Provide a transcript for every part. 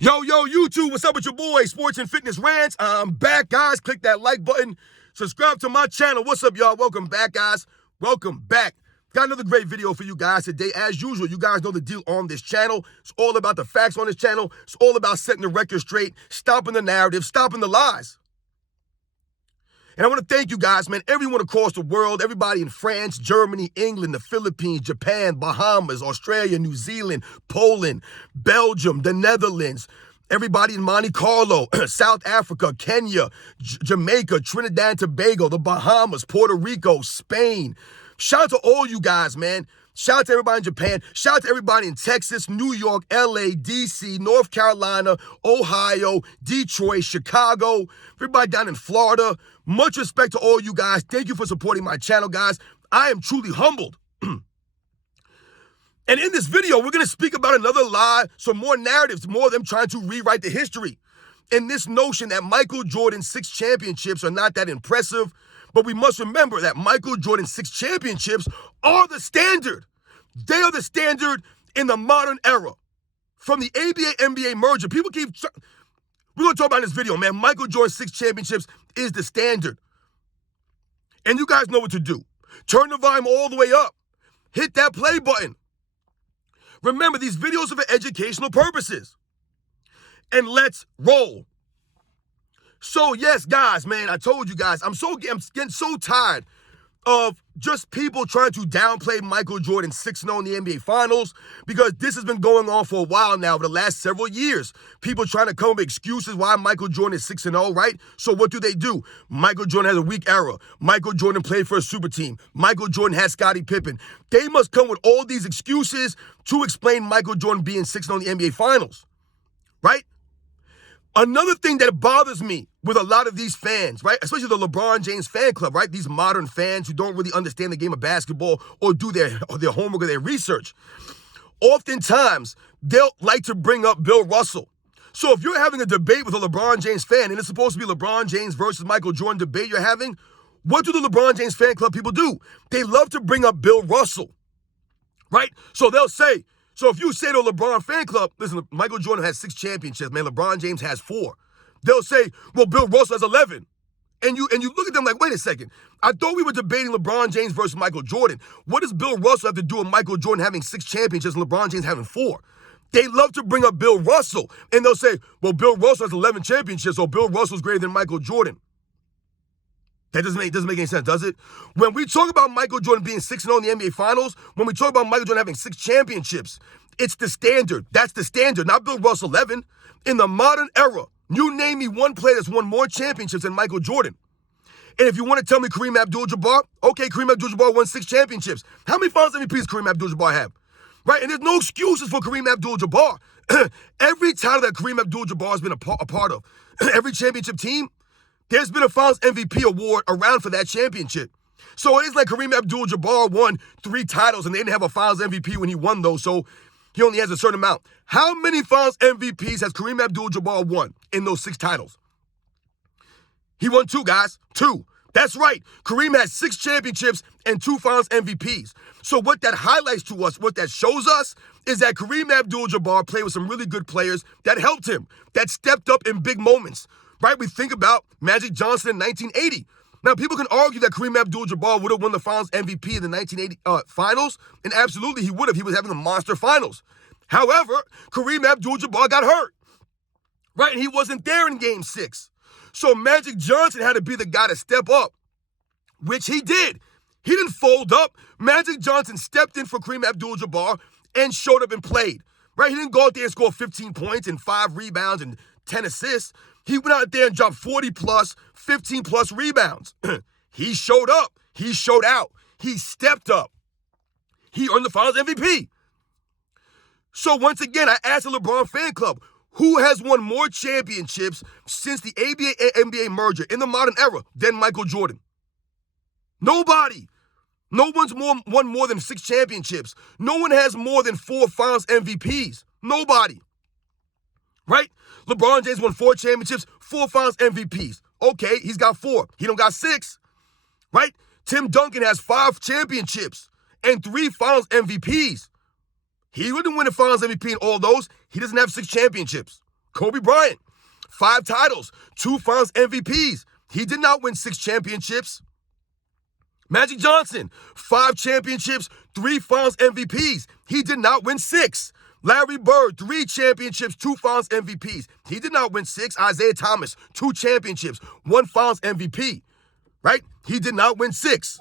Yo, YouTube, what's up with your boy, Sports and Fitness Rants? I'm back, guys. Click that like button. Subscribe to my channel. What's up, y'all? Welcome back, guys. Welcome back. Got another great video for you guys today. As usual, you guys know the deal on this channel. It's all about the facts on this channel. It's all about setting the record straight, stopping the narrative, stopping the lies. And I want to thank you guys, man, everyone across the world, everybody in France, Germany, England, the Philippines, Japan, Bahamas, Australia, New Zealand, Poland, Belgium, the Netherlands, everybody in Monte Carlo, South Africa, Kenya, Jamaica, Trinidad and Tobago, the Bahamas, Puerto Rico, Spain. Shout out to all you guys, man. Shout out to everybody in Japan. Shout out to everybody in Texas, New York, LA, DC, North Carolina, Ohio, Detroit, Chicago, everybody down in Florida. Much respect to all you guys. Thank you for supporting my channel, guys. I am truly humbled. And in this video, we're going to speak about another lie, some more narratives, more of them trying to rewrite the history. And this notion that Michael Jordan's 6 championships are not that impressive. But we must remember that Michael Jordan's 6 championships are the standard. They are the standard in the modern era. From the ABA-NBA merger, people keep... We're going to talk about in this video, man. Michael Jordan's 6 championships is the standard. And you guys know what to do. Turn the volume all the way up. Hit that play button. Remember, these videos are for educational purposes. And let's roll. So, yes, guys, man, I told you guys, I'm getting so tired of just people trying to downplay Michael Jordan's 6-0 in the NBA Finals, because this has been going on for a while now, for the last several years. People trying to come up with excuses why Michael Jordan is 6-0, right? So what do? Michael Jordan has a weak era. Michael Jordan played for a super team. Michael Jordan had Scottie Pippen. They must come with all these excuses to explain Michael Jordan being 6-0 in the NBA Finals, right? Another thing that bothers me with a lot of these fans, right, especially the LeBron James fan club, right, these modern fans who don't really understand the game of basketball or do their homework or their research, oftentimes they'll like to bring up Bill Russell. So if you're having a debate with a LeBron James fan, and it's supposed to be LeBron James versus Michael Jordan debate you're having, what do the LeBron James fan club people do? They love to bring up Bill Russell, right? So they'll say, so if you say to a LeBron fan club, listen, Michael Jordan has 6 championships, man, LeBron James has 4. They'll say, well, Bill Russell has 11. And you look at them like, wait a second. I thought we were debating LeBron James versus Michael Jordan. What does Bill Russell have to do with Michael Jordan having 6 championships and LeBron James having 4? They love to bring up Bill Russell. And they'll say, well, Bill Russell has 11 championships, so Bill Russell's greater than Michael Jordan. That doesn't make any sense, does it? When we talk about Michael Jordan being 6-0 in the NBA Finals, when we talk about Michael Jordan having 6 championships, it's the standard. That's the standard, not Bill Russell 11. In the modern era, you name me one player that's won more championships than Michael Jordan. And if you want to tell me Kareem Abdul-Jabbar, okay, Kareem Abdul-Jabbar won 6 championships. How many finals MVPs does Kareem Abdul-Jabbar have? Right? And there's no excuses for Kareem Abdul-Jabbar. Every title that Kareem Abdul-Jabbar has been a part of, every championship team, there's been a Finals MVP award around for that championship. So it is like Kareem Abdul-Jabbar won 3 titles and they didn't have a Finals MVP when he won those, so he only has a certain amount. How many Finals MVPs has Kareem Abdul-Jabbar won in those 6 titles? He won 2, guys. 2. That's right. Kareem has 6 championships and 2 Finals MVPs. So what that highlights to us, what that shows us, is that Kareem Abdul-Jabbar played with some really good players that helped him, that stepped up in big moments. Right, we think about Magic Johnson in 1980. Now, people can argue that Kareem Abdul-Jabbar would have won the Finals MVP in the 1980 Finals, and absolutely he would have. He was having a monster Finals. However, Kareem Abdul-Jabbar got hurt, right, and he wasn't there in Game 6. So Magic Johnson had to be the guy to step up, which he did. He didn't fold up. Magic Johnson stepped in for Kareem Abdul-Jabbar and showed up and played, right? He didn't go out there and score 15 points and 5 rebounds and 10 assists. He went out there and dropped 40-plus, 15-plus rebounds. He showed up. He showed out. He stepped up. He earned the Finals MVP. So once again, I asked the LeBron fan club, who has won more championships since the ABA-NBA merger in the modern era than Michael Jordan? Nobody. No one's won more than 6 championships. No one has more than 4 Finals MVPs. Nobody. Right? LeBron James won 4 championships, 4 Finals MVPs. Okay, he's got 4. He don't got 6. Right? Tim Duncan has 5 championships and 3 Finals MVPs. He wouldn't win a Finals MVP in all those. He doesn't have 6 championships. Kobe Bryant, 5 titles, 2 finals MVPs. He did not win 6 championships. Magic Johnson, 5 championships, 3 finals MVPs. He did not win 6. Larry Bird, 3 championships, 2 finals MVPs. He did not win 6. Isaiah Thomas, 2 championships, 1 finals MVP. Right? He did not win 6.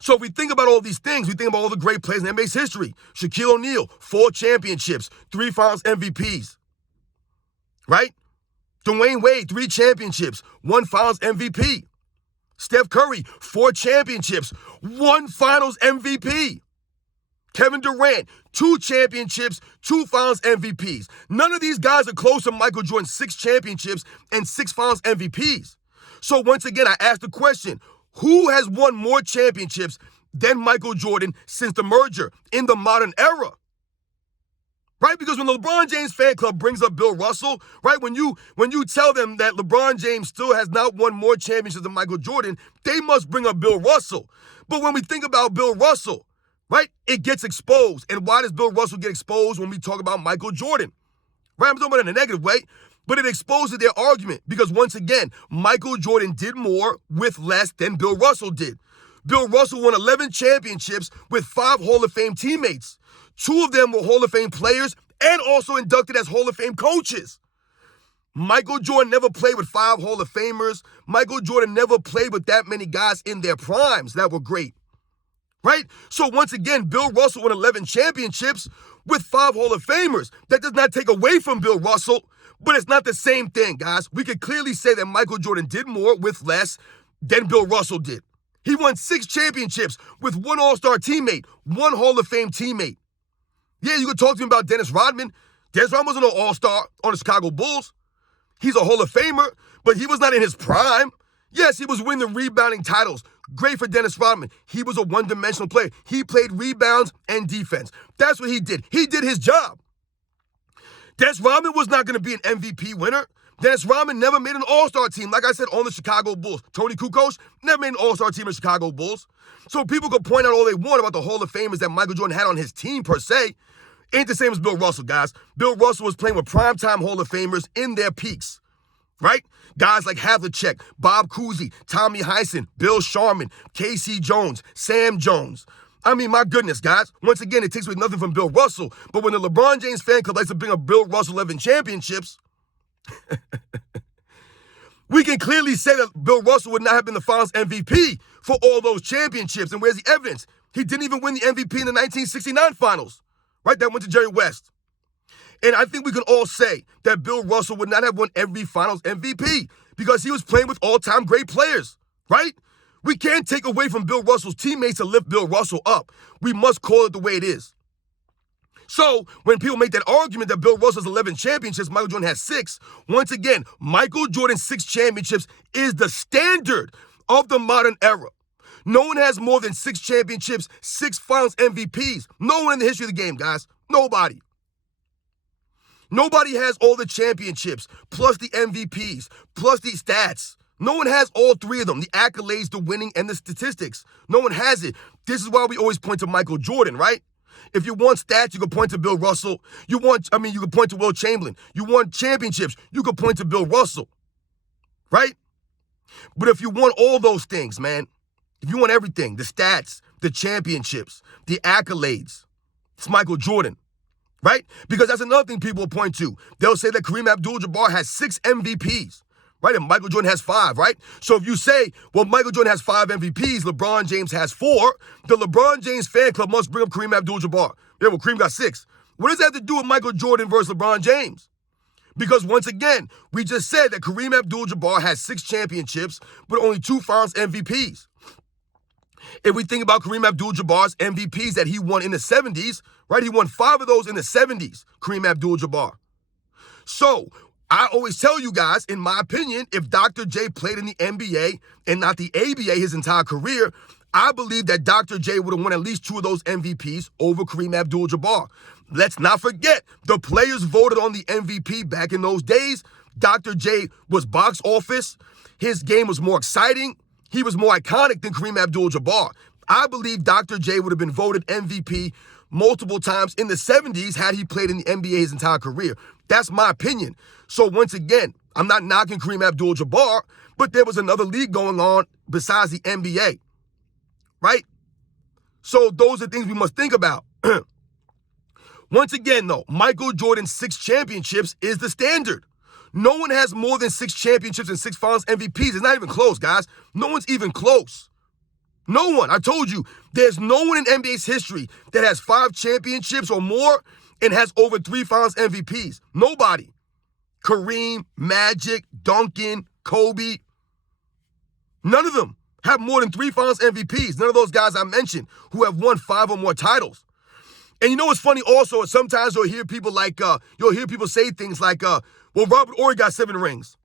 So if we think about all these things, we think about all the great players in NBA's history. Shaquille O'Neal, 4 championships, 3 finals MVPs. Right? Dwayne Wade, 3 championships, 1 finals MVP. Steph Curry, 4 championships, 1 finals MVP. Kevin Durant, 2 championships, 2 finals MVPs. None of these guys are close to Michael Jordan's 6 championships and 6 finals MVPs. So once again, I ask the question, who has won more championships than Michael Jordan since the merger in the modern era? Right? Because when the LeBron James fan club brings up Bill Russell, right, when you tell them that LeBron James still has not won more championships than Michael Jordan, they must bring up Bill Russell. But when we think about Bill Russell, right, it gets exposed. And why does Bill Russell get exposed when we talk about Michael Jordan? Right? I'm talking about it in a negative way, but it exposes their argument because once again, Michael Jordan did more with less than Bill Russell did. Bill Russell won 11 championships with 5 Hall of Fame teammates. 2 of them were Hall of Fame players and also inducted as Hall of Fame coaches. Michael Jordan never played with 5 Hall of Famers. Michael Jordan never played with that many guys in their primes that were great. Right? So once again, Bill Russell won 11 championships with 5 Hall of Famers. That does not take away from Bill Russell, but it's not the same thing, guys. We could clearly say that Michael Jordan did more with less than Bill Russell did. He won 6 championships with 1 All-Star teammate, 1 Hall of Fame teammate. Yeah, you could talk to me about Dennis Rodman. Dennis Rodman wasn't an All-Star on the Chicago Bulls. He's a Hall of Famer, but he was not in his prime. Yes, he was winning the rebounding titles. Great for Dennis Rodman. He was a one-dimensional player. He played rebounds and defense. That's what he did. He did his job. Dennis Rodman was not going to be an MVP winner. Dennis Rodman never made an All-Star team, like I said, on the Chicago Bulls. Tony Kukoc never made an All-Star team in the Chicago Bulls. So people could point out all they want about the Hall of Famers that Michael Jordan had on his team per se. Ain't the same as Bill Russell, guys. Bill Russell was playing with primetime Hall of Famers in their peaks, right? Guys like Havlicek, Bob Cousy, Tommy Heinsohn, Bill Sharman, Casey Jones, Sam Jones. I mean, my goodness, guys. Once again, it takes away nothing from Bill Russell. But when the LeBron James fan club likes to bring up Bill Russell 11 championships, we can clearly say that Bill Russell would not have been the finals MVP for all those championships. And where's the evidence? He didn't even win the MVP in the 1969 finals, right? That went to Jerry West. And I think we can all say that Bill Russell would not have won every finals MVP because he was playing with all-time great players, right? We can't take away from Bill Russell's teammates to lift Bill Russell up. We must call it the way it is. So when people make that argument that Bill Russell has 11 championships, Michael Jordan has 6, once again, Michael Jordan's 6 championships is the standard of the modern era. No one has more than 6 championships, 6 finals MVPs. No one in the history of the game, guys. Nobody. Nobody has all the championships, plus the MVPs, plus the stats. No one has all 3 of them, the accolades, the winning, and the statistics. No one has it. This is why we always point to Michael Jordan, right? If you want stats, you can point to Bill Russell. You can point to Will Chamberlain. You want championships, you can point to Bill Russell, right? But if you want all those things, man, if you want everything, the stats, the championships, the accolades, it's Michael Jordan. Right? Because that's another thing people will point to. They'll say that Kareem Abdul-Jabbar has 6 MVPs, right? And Michael Jordan has 5, right? So if you say, well, Michael Jordan has 5 MVPs, LeBron James has 4, the LeBron James fan club must bring up Kareem Abdul-Jabbar. Yeah, well, Kareem got 6. What does that have to do with Michael Jordan versus LeBron James? Because once again, we just said that Kareem Abdul-Jabbar has 6 championships, but only 2 finals MVPs. If we think about Kareem Abdul-Jabbar's MVPs that he won in the 70s, right? He won 5 of those in the 70s, Kareem Abdul-Jabbar. So I always tell you guys, in my opinion, if Dr. J played in the NBA and not the ABA his entire career, I believe that Dr. J would have won at least 2 of those MVPs over Kareem Abdul-Jabbar. Let's not forget, the players voted on the MVP back in those days. Dr. J was box office. His game was more exciting. He was more iconic than Kareem Abdul-Jabbar. I believe Dr. J would have been voted MVP multiple times in the 70s had he played in the NBA his entire career. That's my opinion. So once again, I'm not knocking Kareem Abdul-Jabbar, but there was another league going on besides the NBA, right? So those are things we must think about. Once again, though, Michael Jordan's 6 championships is the standard. No one has more than 6 championships and 6 finals MVPs. It's not even close, guys. No one's even close. No one. I told you, there's no one in NBA's history that has 5 championships or more and has over 3 finals MVPs. Nobody. Kareem, Magic, Duncan, Kobe. None of them have more than 3 finals MVPs. None of those guys I mentioned who have won 5 or more titles. And you know what's funny also? Sometimes you'll hear people say things like, well, Robert Horry got 7 rings.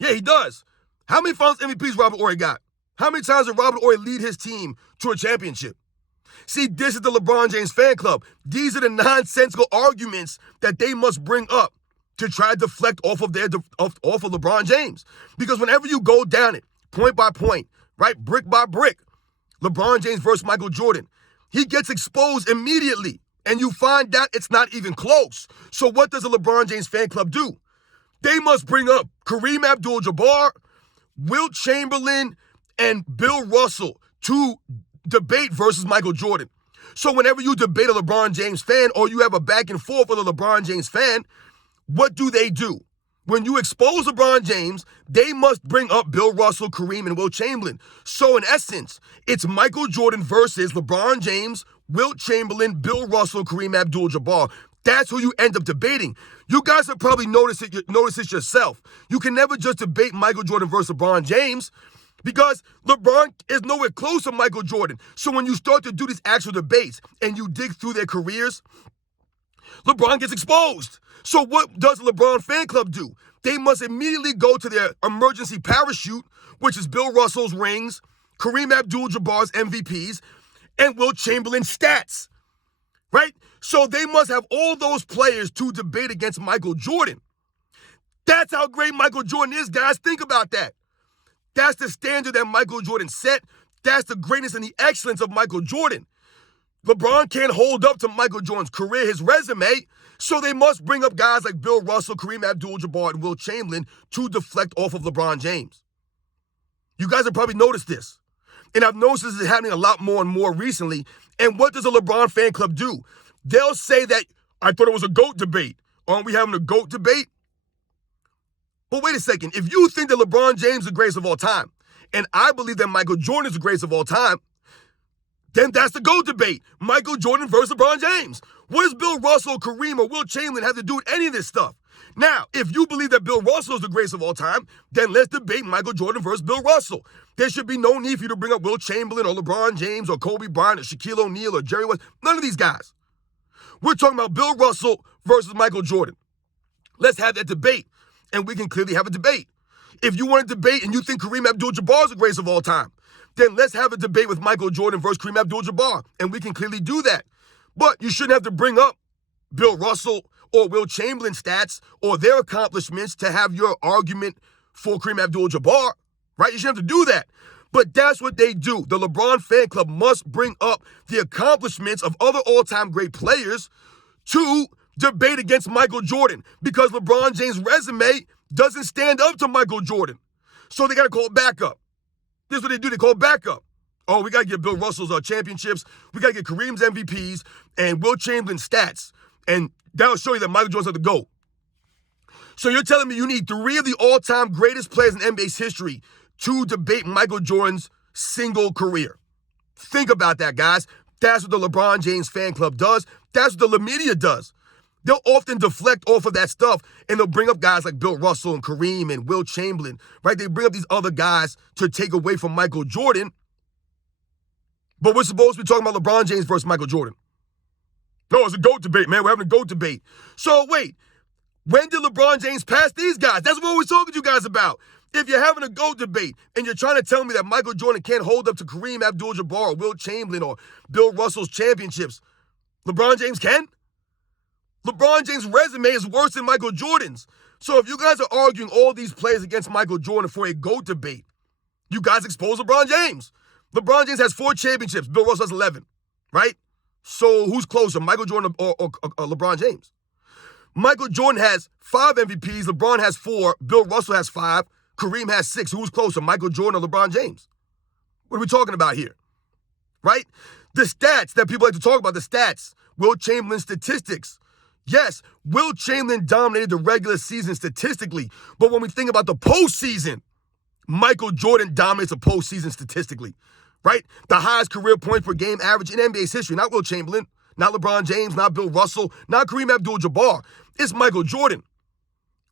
Yeah, he does. How many finals MVPs Robert Horry got? How many times did Robert Horry lead his team to a championship? See, this is the LeBron James fan club. These are the nonsensical arguments that they must bring up to try to deflect off of LeBron James. Because whenever you go down it, point by point, right, brick by brick, LeBron James versus Michael Jordan, he gets exposed immediately, and you find out it's not even close. So what does the LeBron James fan club do? They must bring up Kareem Abdul-Jabbar, Wilt Chamberlain, and Bill Russell to debate versus Michael Jordan. So whenever you debate a LeBron James fan or you have a back and forth with a LeBron James fan, what do? When you expose LeBron James, they must bring up Bill Russell, Kareem, and Wilt Chamberlain. So in essence, it's Michael Jordan versus LeBron James, Wilt Chamberlain, Bill Russell, Kareem Abdul-Jabbar. That's who you end up debating. You guys have probably noticed it yourself. You can never just debate Michael Jordan versus LeBron James because LeBron is nowhere close to Michael Jordan. So when you start to do these actual debates and you dig through their careers, LeBron gets exposed. So what does the LeBron fan club do? They must immediately go to their emergency parachute, which is Bill Russell's rings, Kareem Abdul-Jabbar's MVPs, and Wilt Chamberlain's stats, right? So they must have all those players to debate against Michael Jordan. That's how great Michael Jordan is, guys. Think about that. That's the standard that Michael Jordan set. That's the greatness and the excellence of Michael Jordan. LeBron can't hold up to Michael Jordan's career, his resume, so they must bring up guys like Bill Russell, Kareem Abdul-Jabbar, and Wilt Chamberlain to deflect off of LeBron James. You guys have probably noticed this. And I've noticed this is happening a lot more and more recently. And what does a LeBron fan club do? They'll say that, I thought it was a GOAT debate. Aren't we having a GOAT debate? But wait a second. If you think that LeBron James is the greatest of all time, and I believe that Michael Jordan is the greatest of all time, then that's the GOAT debate. Michael Jordan versus LeBron James. What does Bill Russell, Kareem, or Wilt Chamberlain have to do with any of this stuff? Now, if you believe that Bill Russell is the greatest of all time, then let's debate Michael Jordan versus Bill Russell. There should be no need for you to bring up Wilt Chamberlain or LeBron James or Kobe Bryant or Shaquille O'Neal or Jerry West. None of these guys. We're talking about Bill Russell versus Michael Jordan. Let's have that debate, and we can clearly have a debate. If you want to debate and you think Kareem Abdul-Jabbar is the greatest of all time, then let's have a debate with Michael Jordan versus Kareem Abdul-Jabbar, and we can clearly do that. But you shouldn't have to bring up Bill Russell or Wilt Chamberlain stats or their accomplishments to have your argument for Kareem Abdul-Jabbar, right? You shouldn't have to do that. But that's what they do. The LeBron fan club must bring up the accomplishments of other all-time great players to debate against Michael Jordan because LeBron James' resume doesn't stand up to Michael Jordan. So they got to call it backup. This is what they do. They call it backup. Oh, we got to get Bill Russell's championships. We got to get Kareem's MVPs and Wilt Chamberlain's stats. And that'll show you that Michael Jordan's at the GOAT. So you're telling me you need 3 of the all-time greatest players in NBA's history to debate Michael Jordan's single career. Think about that, guys. That's what the LeBron James fan club does. That's what the media does. They'll often deflect off of that stuff, and they'll bring up guys like Bill Russell and Kareem and Wilt Chamberlain, right? They bring up these other guys to take away from Michael Jordan. But we're supposed to be talking about LeBron James versus Michael Jordan. No, it's a GOAT debate, man. We're having a GOAT debate. So wait, when did LeBron James pass these guys? That's what we're talking to you guys about. If you're having a GOAT debate and you're trying to tell me that Michael Jordan can't hold up to Kareem Abdul-Jabbar or Wilt Chamberlain or Bill Russell's championships, LeBron James can? LeBron James' resume is worse than Michael Jordan's. So if you guys are arguing all these players against Michael Jordan for a GOAT debate, you guys expose LeBron James. LeBron James has 4 championships. Bill Russell has 11, right? So who's closer, Michael Jordan or LeBron James? Michael Jordan has 5 MVPs. LeBron has 4. Bill Russell has 5. Kareem has 6. Who's closer, Michael Jordan or LeBron James? What are we talking about here? Right? The stats that people like to talk about, the stats. Wilt Chamberlain statistics. Yes, Wilt Chamberlain dominated the regular season statistically. But when we think about the postseason, Michael Jordan dominates the postseason statistically. Right? The highest career points per game average in NBA's history. Not Wilt Chamberlain, not LeBron James, not Bill Russell, not Kareem Abdul-Jabbar. It's Michael Jordan.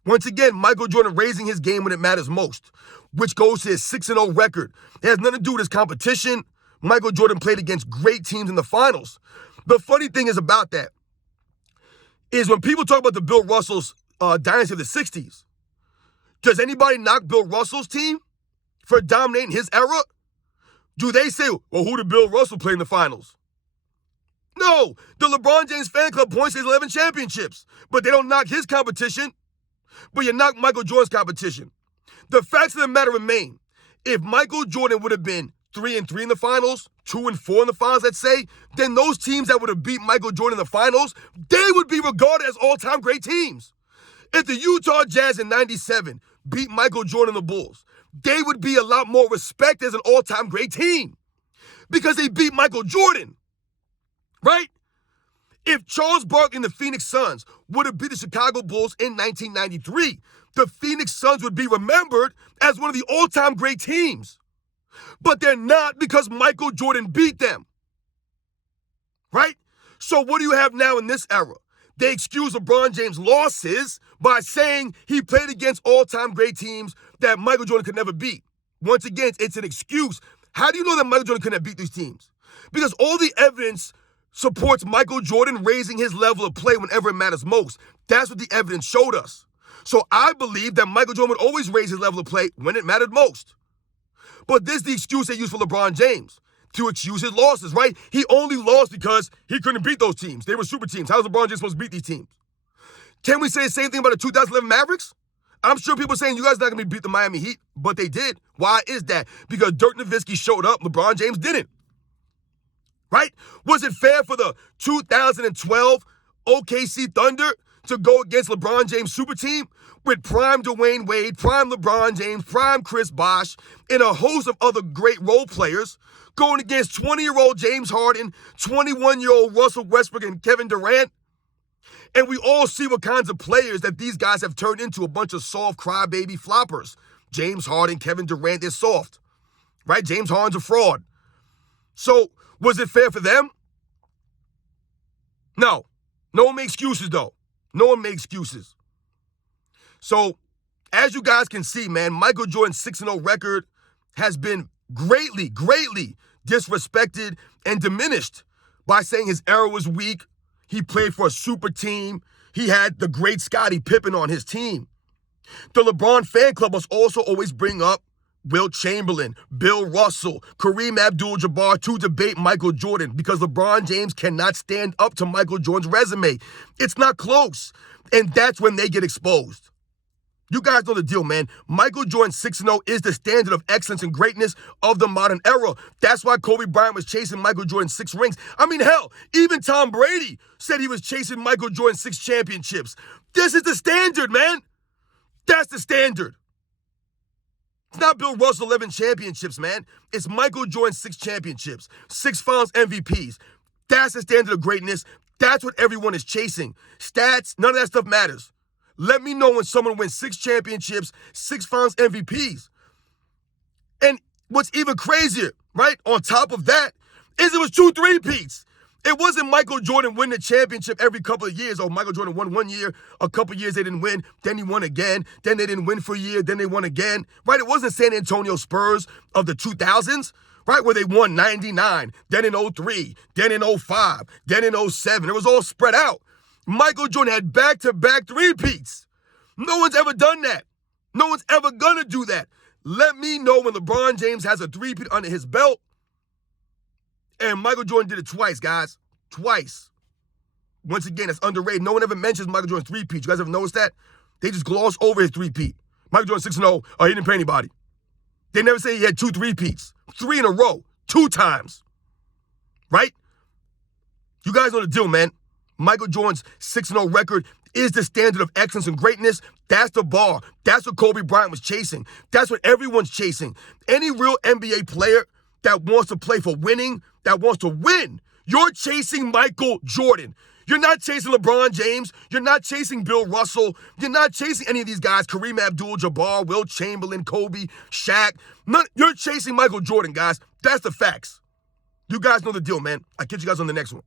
Once again, Michael Jordan raising his game when it matters most, which goes to his 6-0 record. It has nothing to do with his competition. Michael Jordan played against great teams in the finals. The funny thing is about that is when people talk about the Bill Russell's dynasty of the 60s, does anybody knock Bill Russell's team for dominating his era? Do they say, well, who did Bill Russell play in the finals? No, the LeBron James fan club points to his 11 championships, but they don't knock his competition, but you knock Michael Jordan's competition. The facts of the matter remain. If Michael Jordan would have been 3-3 in the finals, 2-4 in the finals, let's say, then those teams that would have beat Michael Jordan in the finals, they would be regarded as all-time great teams. If the Utah Jazz in 97 beat Michael Jordan and the Bulls, they would be a lot more respected as an all-time great team because they beat Michael Jordan. Right? If Charles Barkley and the Phoenix Suns would have beat the Chicago Bulls in 1993, the Phoenix Suns would be remembered as one of the all-time great teams. But they're not because Michael Jordan beat them. Right? So what do you have now in this era? They excuse LeBron James' losses by saying he played against all-time great teams that Michael Jordan could never beat. Once again, it's an excuse. How do you know that Michael Jordan couldn't have beat these teams? Because all the evidence supports Michael Jordan raising his level of play whenever it matters most. That's what the evidence showed us. So I believe that Michael Jordan would always raise his level of play when it mattered most. But this is the excuse they use for LeBron James, to excuse his losses, right? He only lost because he couldn't beat those teams. They were super teams. How was LeBron James supposed to beat these teams? Can we say the same thing about the 2011 Mavericks? I'm sure people are saying you guys are not going to beat the Miami Heat, but they did. Why is that? Because Dirk Nowitzki showed up, LeBron James didn't. Right? Was it fair for the 2012 OKC Thunder to go against LeBron James' super team with prime Dwayne Wade, prime LeBron James, prime Chris Bosh, and a host of other great role players going against 20-year-old James Harden, 21-year-old Russell Westbrook, and Kevin Durant? And we all see what kinds of players that these guys have turned into, a bunch of soft crybaby floppers. James Harden, Kevin Durant, they're soft. Right? James Harden's a fraud. So, was it fair for them? No. No one made excuses, though. No one made excuses. So, as you guys can see, man, Michael Jordan's 6-0 record has been greatly disrespected and diminished by saying his era was weak. He played for a super team. He had the great Scottie Pippen on his team. The LeBron fan club must also always bring up Wilt Chamberlain, Bill Russell, Kareem Abdul-Jabbar to debate Michael Jordan because LeBron James cannot stand up to Michael Jordan's resume. It's not close. And that's when they get exposed. You guys know the deal, man. Michael Jordan 6-0 is the standard of excellence and greatness of the modern era. That's why Kobe Bryant was chasing Michael Jordan's 6 rings. I mean, hell, even Tom Brady said he was chasing Michael Jordan's 6 championships. This is the standard, man. That's the standard. It's not Bill Russell 11 championships, man. It's Michael Jordan 6 championships, 6 finals MVPs. That's the standard of greatness. That's what everyone is chasing. Stats, none of that stuff matters. Let me know when someone wins 6 championships, 6 finals MVPs. And what's even crazier, right, on top of that, is it was 2 three-peats. It wasn't Michael Jordan winning the championship every couple of years. Oh, Michael Jordan won 1 year, a couple of years they didn't win, then he won again, then they didn't win for a year, then they won again, right? It wasn't San Antonio Spurs of the 2000s, right, where they won 99, then in 03, then in 05, then in 07. It was all spread out. Michael Jordan had back-to-back three-peats. No one's ever done that. No one's ever gonna do that. Let me know when LeBron James has a three-peat under his belt. And Michael Jordan did it twice, guys. Twice. Once again, it's underrated. No one ever mentions Michael Jordan's three-peat. You guys ever noticed that? They just gloss over his three-peat. Michael Jordan 6-0, he didn't pay anybody. They never say he had 2 three-peats. 3 in a row. 2 times. Right? You guys know the deal, man. Michael Jordan's 6-0 record is the standard of excellence and greatness. That's the bar. That's what Kobe Bryant was chasing. That's what everyone's chasing. Any real NBA player that wants to play for winning, that wants to win, you're chasing Michael Jordan. You're not chasing LeBron James. You're not chasing Bill Russell. You're not chasing any of these guys, Kareem Abdul-Jabbar, Wilt Chamberlain, Kobe, Shaq. You're chasing Michael Jordan, guys. That's the facts. You guys know the deal, man. I'll catch you guys on the next one.